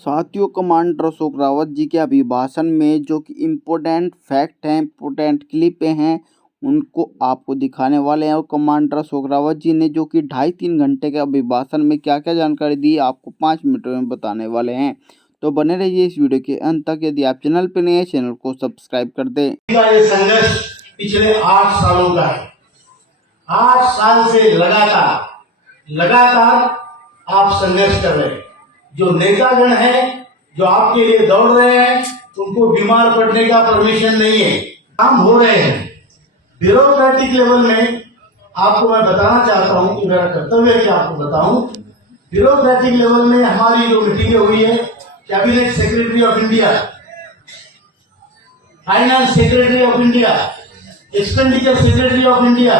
साथियों, कमांडर अशोक रावत जी के अभिभाषण में जो कि इम्पोर्टेंट फैक्ट हैं, इम्पोर्टेंट क्लिप हैं, उनको आपको दिखाने वाले हैं। और कमांडर अशोक रावत जी ने जो कि 2.5-3 घंटे के अभिभाषण में क्या क्या जानकारी दी, आपको 5 मिनट में बताने वाले हैं। तो बने रहिए इस वीडियो के अंत तक। यदि आप चैनल पर नए हैं, चैनल को सब्सक्राइब कर दें। ये संघर्ष पिछले 8 सालों का है। 8 साल से लगातार आप संघर्ष कर रहे हैं। जो नेतागण हैं, जो आपके लिए दौड़ रहे हैं, उनको बीमार पड़ने का परमिशन नहीं है। काम हो रहे हैं। ब्यूरोक्रेटिक लेवल में आपको मैं बताना चाहता हूं कि मेरा कर्तव्य है कि आपको बताऊं। ब्यूरोक्रेटिक लेवल में हमारी जो मीटिंगें हुई है, cabinet secretary of India, finance secretary of India, expenditure secretary of India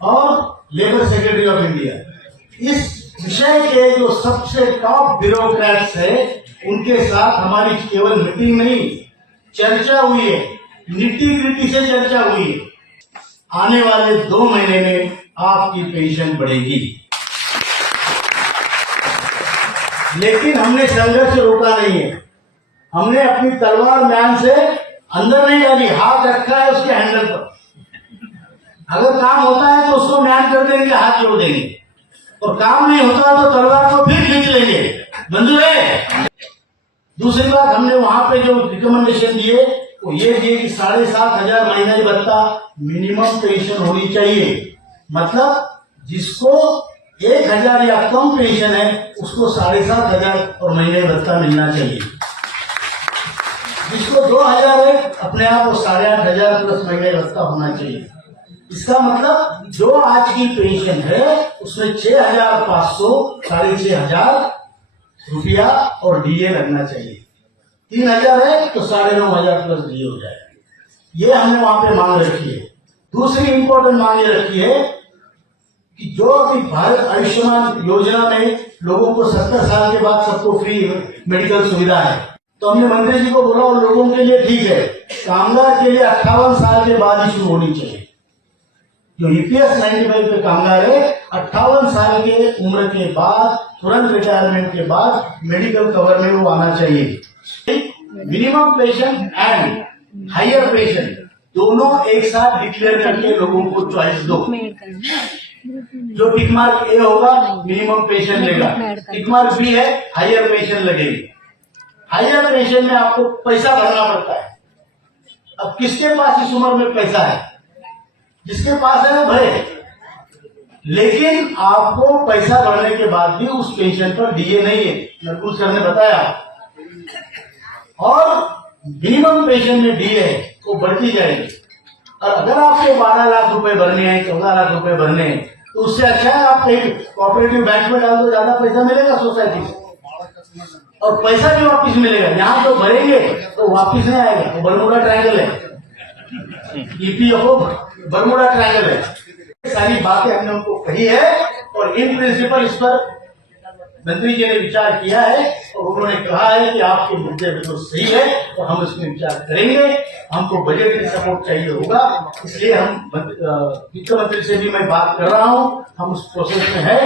और लेबर सेक्रेटरी ऑफ इंडिया, इस विषय के जो सबसे टॉप ब्यूरोक्रेट्स है, उनके साथ हमारी केवल मीटिंग नहीं, चर्चा हुई है। निट्टी ग्रिटी से चर्चा हुई है। आने वाले 2 महीने में आपकी पेंशन बढ़ेगी। लेकिन हमने संघर्ष रोका नहीं है। हमने अपनी तलवार म्यान से अंदर नहीं डाली, हाथ रखा है उसके हैंडल पर। अगर काम होता है तो उसको म्यान कर देंगे, हाथ जोड़ देंगे, और काम नहीं होता तो तलवार को फिर खींच लेंगे। मंजूर है। दूसरी बात, हमने वहां पे जो रिकमेंडेशन दिए वो ये दिए कि 7,500 महीना भत्ता मिनिमम पेंशन होनी चाहिए। मतलब जिसको 1,000 या कम पेंशन है, उसको 7,500 और महीने भत्ता मिलना चाहिए। जिसको 2,000 है, अपने आप वो 8,500 प्लस महीने भत्ता होना चाहिए। इसका मतलब जो आज की पेंशन है उसमें 6,500, 6,500 रुपया और डीए लगना चाहिए। 3,000 है तो 9,500 प्लस डीए हो जाएगा। ये हमने वहां पे मांग रखी है। दूसरी इंपॉर्टेंट मांग ये रखी है कि जो अभी भारत आयुष्मान योजना में लोगों को 70 साल के बाद सबको फ्री मेडिकल सुविधा है, तो हमने मंत्री जी को बोला उन लोगों के लिए ठीक है, कामगार के लिए 58 साल के बाद ही शुरू होनी चाहिए। जो ईपीएस 95 पे कामगार है, 58 साल के उम्र के बाद, तुरंत रिटायरमेंट के बाद मेडिकल कवर में वो आना चाहिए। Minimum pension and higher pension दोनों एक साथ डिक्लेयर करके लोगों को चॉइस दो। जो टिक मार्क ए होगा मिनिमम पेंशन लेगा, टिक मार्क बी है हायर पेंशन लगेगी। हायर पेंशन में आपको पैसा भरना पड़ता है। अब किसके पास इस उम्र में पैसा है? जिसके पास है वो भरे, लेकिन आपको पैसा भरने के बाद भी उस पेंशन पर डीए नहीं है, नरकुल सर ने बताया। और मिनिमम पेंशन में डीए है वो बढ़ती जाएगी। और अगर आपको 12 लाख रुपए भरने हैं, 14 लाख रुपए भरने हैं, तो उससे अच्छा है आप कहीं कोऑपरेटिव बैंक में डाल दो, ज्यादा पैसा मिलेगा सोसाइटी से, और पैसा भी वापिस मिलेगा। यहाँ तो भरेंगे तो वापिस नहीं आएगा। वो बरमुडा ट्रायंगल है, ईपीएफओ बरमुडा ट्रायंगल है। सारी बातें हमने उनको कही है और इन प्रिंसिपल इस पर मंत्री जी ने विचार किया है और उन्होंने कहा है कि आपके मुद्दे बिल्कुल सही है और हम इसमें विचार करेंगे। हमको बजट सपोर्ट चाहिए होगा, इसलिए हम वित्त मंत्री से भी मैं बात कर रहा हूं। हम उस प्रोसेस में है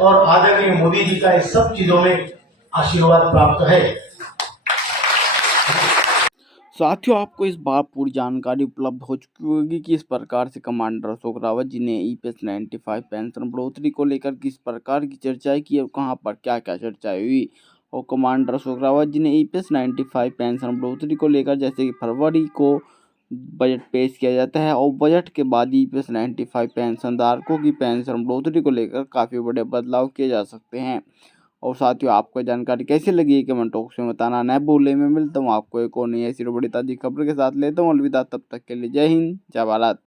और आदरणीय मोदी जी का इस सब चीजों में आशीर्वाद प्राप्त है। साथियों, आपको इस बार पूरी जानकारी उपलब्ध हो चुकी होगी कि इस प्रकार से कमांडर अशोक रावत जी ने ईपीएस 95 पेंशन बढ़ोतरी को लेकर किस प्रकार की चर्चाएं की और कहां पर क्या क्या चर्चाएं हुई। और कमांडर अशोक रावत जी ने ईपीएस 95 पेंशन बढ़ोतरी को लेकर, जैसे कि फरवरी को बजट पेश किया जाता है और बजट के बाद ईपीएस 95 पेंशन धारकों की पेंशन बढ़ोतरी को लेकर काफ़ी बड़े बदलाव किए जा सकते हैं। और साथियों, आपको जानकारी कैसी लगी कमेंट बॉक्स में बताना न भूलें। मैं मिलता हूँ आपको एक और नई ऐसी बड़ी ताज़ी खबर के साथ। लेता हूँ अलविदा, तब तक के लिए जय हिंद, जय भारत।